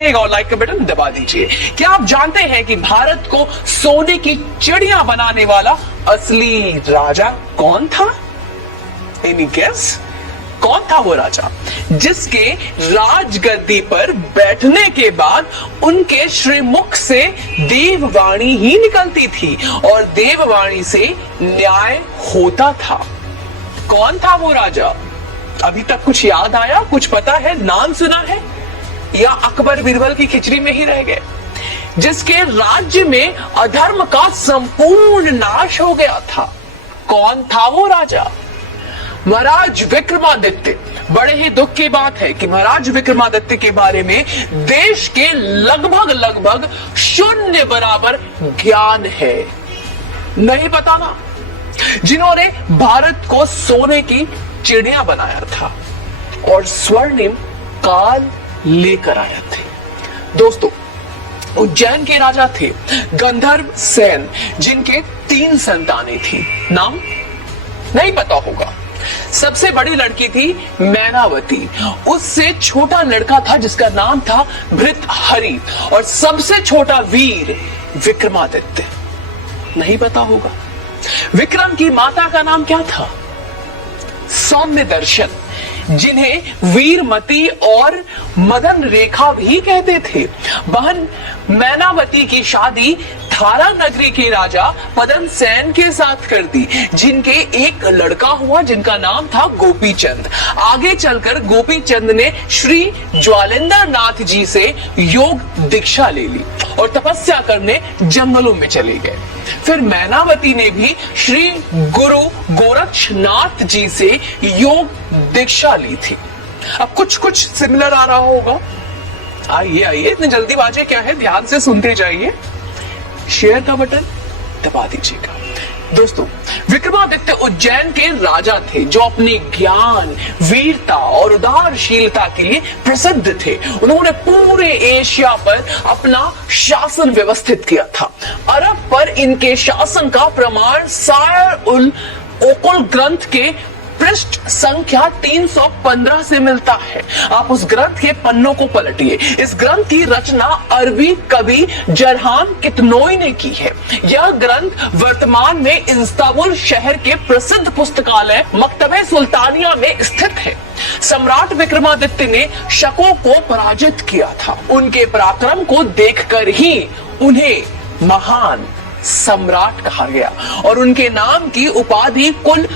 और लाइक का बटन दबा दीजिए। क्या आप जानते हैं कि भारत को सोने की चिड़िया बनाने वाला असली राजा कौन था? Any guess? कौन था वो राजा जिसके राजगद्दी पर बैठने के बाद उनके श्रीमुख से देववाणी ही निकलती थी और देववाणी से न्याय होता था? कौन था वो राजा? अभी तक कुछ याद आया? कुछ पता है? नाम सुना है? या अकबर बीरबल की खिचड़ी में ही रह गए? जिसके राज्य में अधर्म का संपूर्ण नाश हो गया था। कौन था वो राजा? महाराज विक्रमादित्य। बड़े ही दुख की बात है कि महाराज विक्रमादित्य के बारे में देश के लगभग शून्य बराबर ज्ञान है। नहीं पता ना? जिन्होंने भारत को सोने की चिड़िया बनाया था और स्वर्णिम काल लेकर आया थे। दोस्तों, उज्जैन के राजा थे गंधर्व सेन, जिनके 3 संतानें थी। नाम नहीं पता होगा। सबसे बड़ी लड़की थी मैनावती, उससे छोटा लड़का था जिसका नाम था भृतहरि और सबसे छोटा वीर विक्रमादित्य। नहीं पता होगा। विक्रम की माता का नाम क्या था? सौम्य दर्शन, जिन्हें वीरमती और मदन रेखा भी कहते थे। बहन मैनावती की शादी थारा नगरी के राजा पदम सेन के साथ कर दी, जिनके एक लड़का हुआ जिनका नाम था गोपीचंद। आगे चलकर गोपीचंद ने श्री ज्वालेंद्र नाथ जी से योग दीक्षा ले ली और तपस्या करने जंगलों में चले गए। फिर मैनावती ने भी श्री गुरु गोरक्षनाथ जी से योग दीक्षा ली थी। अब कुछ सिमिलर आ रहा होगा। आइए, इतनी जल्दीबाजी क्या है? ध्यान से सुनते जाइए। शेयर का बटन दबा दीजिएगा। दोस्तों, विक्रमादित्य उज्जैन के राजा थे जो अपने ज्ञान, वीरता और उदारशीलता के लिए प्रसिद्ध थे। उन्होंने पूरे एशिया पर अपना शासन व्यवस्थित किया था। अरब पर इनके शासन का प्रमाण सायर उल ओकुल ग्रंथ के पृष्ठ संख्या 315 से मिलता है। आप उस ग्रंथ के पन्नों को पलटिए। इस ग्रंथ की रचना अरबी कवि जरहान कितनोई ने की है। यह ग्रंथ वर्तमान में इस्तांबुल शहर के प्रसिद्ध पुस्तकालय मकतबे सुल्तानिया में स्थित है। सम्राट विक्रमादित्य ने शकों को पराजित किया था। उनके पराक्रम को देखकर ही उन्हें महान सम्राट कहा गया और उनके नाम की उपाधि कुल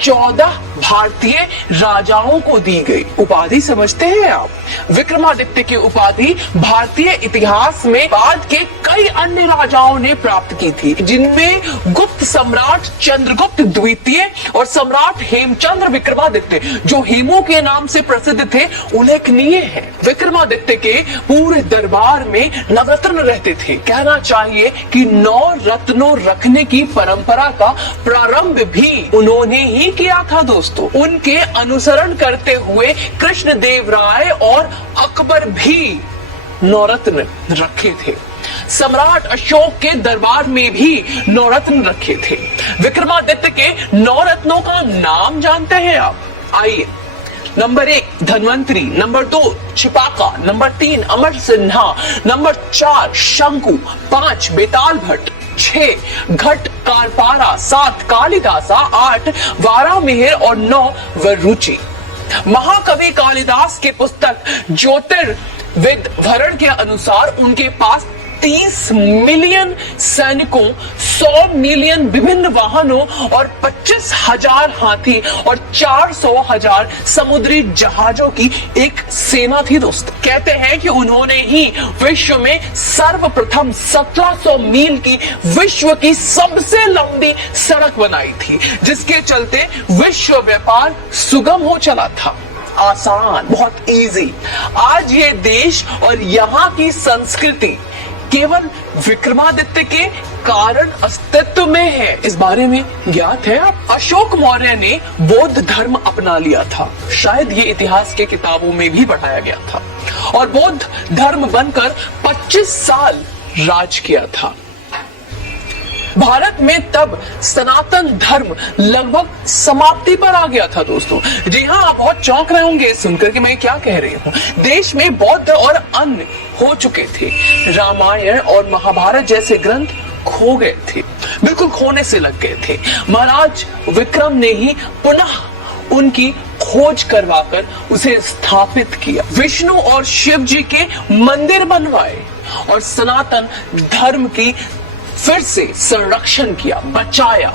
14 भारतीय राजाओं को दी गई। उपाधि समझते हैं आप? विक्रमादित्य की उपाधि भारतीय इतिहास में बाद के कई अन्य राजाओं ने प्राप्त की थी, जिनमें गुप्त सम्राट चंद्रगुप्त द्वितीय और सम्राट हेमचंद्र विक्रमादित्य, जो हेमू के नाम से प्रसिद्ध थे, उल्लेखनीय है। विक्रमादित्य के पूरे दरबार में नवरत्न रहते थे। कहना चाहिए कि 9 रत्नों रखने की परंपरा का प्रारंभ भी उन्होंने ही किया था। दोस्तों, उनके अनुसरण करते हुए कृष्णदेव राय और अकबर भी नवरत्न रखे थे। सम्राट अशोक के दरबार में भी नवरत्न रखे थे। विक्रमादित्य के नवरत्नों का नाम जानते हैं आप? आइए। नंबर 1 धन्वंतरी, नंबर 2 छिपाका, नंबर 3 अमर सिन्हा, नंबर 4 शंकु, 5 बेताल भट्ट, 6 घट कारपारा, 7 कालिदासा, 8 वारामिहिर और 9 वरुचि। महाकवि कालिदास के पुस्तक ज्योतिर्विद भरण के अनुसार उनके पास 30 मिलियन सैनिकों, 100 मिलियन विभिन्न वाहनों और 25,000 हाथी और 400,000 समुद्री जहाजों की एक सेना थी। दोस्तों, कहते हैं कि उन्होंने ही विश्व में सर्वप्रथम 1700 मील की विश्व की सबसे लंबी सड़क बनाई थी, जिसके चलते विश्व व्यापार सुगम हो चला था। आसान, बहुत इजी। आज ये देश और यहाँ की संस्कृति केवल विक्रमादित्य के कारण अस्तित्व में है। इस बारे में ज्ञात है आप? अशोक मौर्य ने बौद्ध धर्म अपना लिया था। शायद ये इतिहास के किताबों में भी पढ़ाया गया था और बौद्ध धर्म बनकर 25 साल राज किया था। भारत में तब सनातन धर्म लगभग समाप्ति पर आ गया था दोस्तों। जी हाँ, आप बहुत चौंक रहे होंगे सुनकर कि मैं क्या कह रही हूँ। देश में बौद्ध और अन्य हो चुके थे। रामायण और महाभारत जैसे ग्रंथ खो गए थे, बिल्कुल खोने से लग गए थे। महाराज विक्रम ने ही पुनः उनकी खोज करवाकर उसे स्थापित किया। विष्णु और शिव जी के मंदिर बनवाए और सनातन धर्म की फिर से संरक्षण किया, बचाया।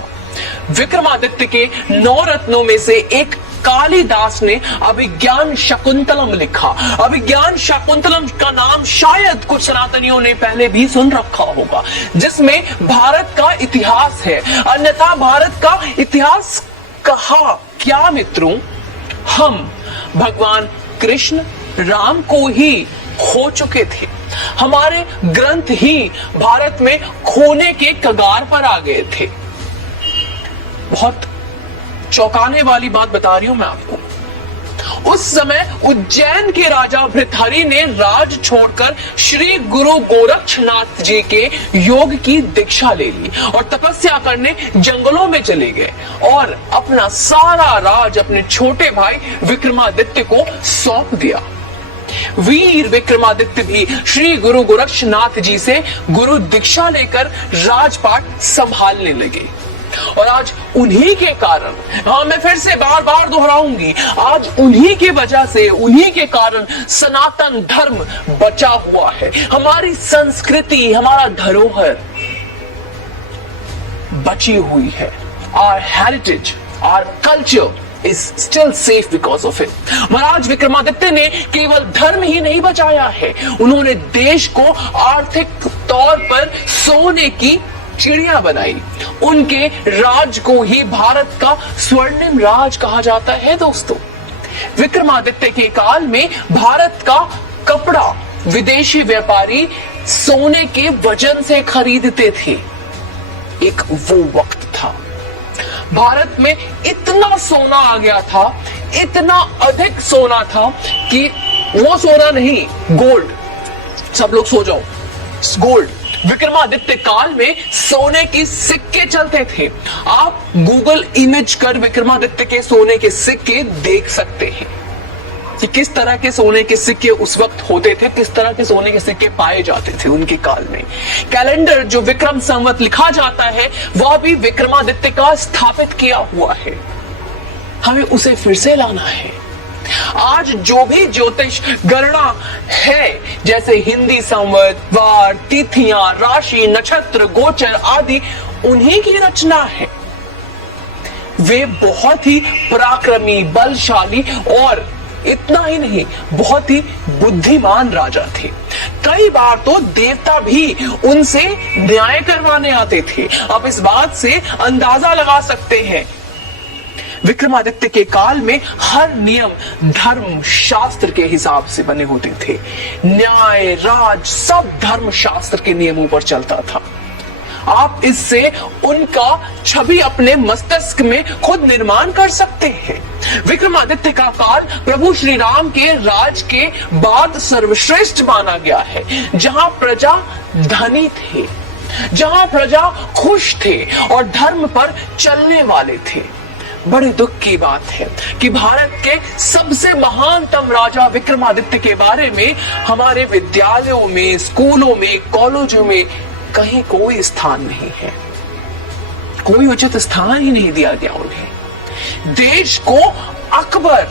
विक्रमादित्य के 9 रत्नों में से एक कालिदास ने अभिज्ञान शाकुंतलम लिखा। अभिज्ञान शाकुंतलम का नाम शायद कुछ सनातनियों ने पहले भी सुन रखा होगा, जिसमें भारत का इतिहास है। अन्यथा भारत का इतिहास कहा क्या मित्रों? हम भगवान कृष्ण राम को ही खो चुके थे। हमारे ग्रंथ ही भारत में खोने के कगार पर आ गए थे। बहुत चौंकाने वाली बात बता रही हूं मैं आपको। उस समय उज्जैन के राजा भृतहरि ने राज छोड़कर श्री गुरु गोरक्षनाथ जी के योग की दीक्षा ले ली और तपस्या करने जंगलों में चले गए और अपना सारा राज अपने छोटे भाई विक्रमादित्य को सौंप दिया। वीर विक्रमादित्य भी श्री गुरु गोरक्षनाथ जी से गुरु दीक्षा लेकर राजपाट संभालने लगे। और आज उन्हीं के कारण, हाँ मैं फिर से बार बार दोहराऊंगी, आज उन्हीं की वजह से, उन्हीं के कारण सनातन धर्म बचा हुआ है। हमारी संस्कृति, हमारा धरोहर बची हुई है। Our heritage, our culture is still safe because of it. महाराज विक्रमादित्य ने केवल धर्म ही नहीं बचाया है, उन्होंने देश को आर्थिक तौर पर सोने की चिड़िया बनाई। उनके राज को ही भारत का स्वर्णिम राज कहा जाता है दोस्तों। विक्रमादित्य के काल में भारत का कपड़ा विदेशी व्यापारी सोने के वजन से खरीदते थे। एक वो वक्त था, भारत में इतना सोना आ गया था, इतना अधिक सोना था कि वो सोना नहीं, गोल्ड। सब लोग सो जाओ, गोल्ड। विक्रमादित्य काल में सोने के सिक्के चलते थे। आप गूगल इमेज कर विक्रमादित्य के सोने के सिक्के देख सकते हैं कि किस तरह के सोने के सिक्के उस वक्त होते थे, किस तरह के सोने के सिक्के पाए जाते थे उनके काल में। कैलेंडर जो विक्रम संवत लिखा जाता है वह भी विक्रमादित्य का स्थापित किया हुआ है। हमें उसे फिर से लाना है। आज जो भी ज्योतिष गणना है, जैसे हिंदी संवत, वार, तिथियां, राशि, नक्षत्र, गोचर आदि, उन्हीं की रचना है। वे बहुत ही पराक्रमी, बलशाली और इतना ही नहीं, बहुत ही बुद्धिमान राजा थे। कई बार तो देवता भी उनसे न्याय करवाने आते थे। आप इस बात से अंदाजा लगा सकते हैं, विक्रमादित्य के काल में हर नियम धर्म शास्त्र के हिसाब से बने होते थे। न्याय, राज सब धर्म शास्त्र के नियमों पर चलता था। आप इससे उनका छवि अपने मस्तिष्क में खुद निर्माण कर सकते हैं। विक्रमादित्य का काल प्रभु श्री राम के राज के बाद सर्वश्रेष्ठ माना गया है, जहां प्रजा धनी थे, जहां प्रजा खुश थे और धर्म पर चलने वाले थे। बड़े दुख की बात है कि भारत के सबसे महानतम राजा विक्रमादित्य के बारे में हमारे विद्यालयों में, स्कूलों में, कॉलेजों में कहीं कोई स्थान नहीं है। कोई उचित स्थान ही नहीं दिया गया उन्हें। देश को अकबर,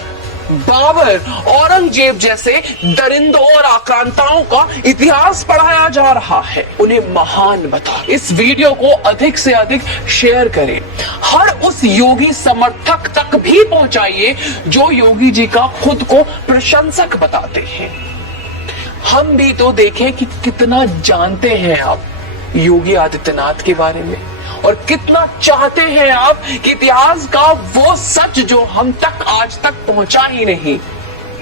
बाबर, औरंगजेब जैसे दरिंदों और आक्रांताओं का इतिहास पढ़ाया जा रहा है। उन्हें महान बता। इस वीडियो को अधिक से अधिक शेयर करें। हर उस योगी समर्थक तक भी पहुंचाइए जो योगी जी का खुद को प्रशंसक बताते हैं। हम भी तो देखें कि कितना जानते हैं आप योगी आदित्यनाथ के बारे में और कितना चाहते हैं आप कि इतिहास का वो सच जो हम तक आज तक पहुंचा ही नहीं,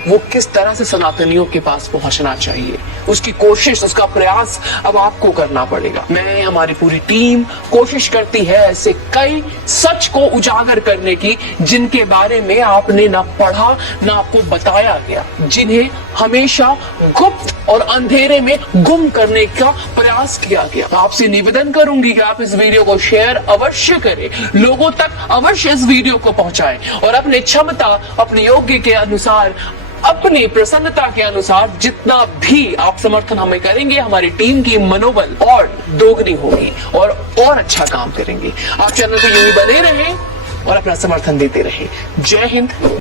वो किस तरह से सनातनियों के पास पहुंचना चाहिए, उसकी कोशिश, उसका प्रयास अब आपको करना पड़ेगा। मैं, हमारी पूरी टीम कोशिश करती है ऐसे कई सच को उजागर करने की जिनके बारे में आपने ना पढ़ा ना आपको बताया गया, जिन्हें हमेशा गुप्त और अंधेरे में गुम करने का प्रयास किया गया। आपसे निवेदन करूंगी कि आप इस वीडियो को शेयर अवश्य करें, लोगों तक अवश्य इस वीडियो को पहुंचाएं और अपने क्षमता, अपने योग्य के अनुसार, अपनी प्रसन्नता के अनुसार जितना भी आप समर्थन हमें करेंगे, हमारी टीम की मनोबल और दोगुनी होगी और अच्छा काम करेंगे। आप चैनल पर यूं ही बने रहें और अपना समर्थन देते रहें। जय हिंद।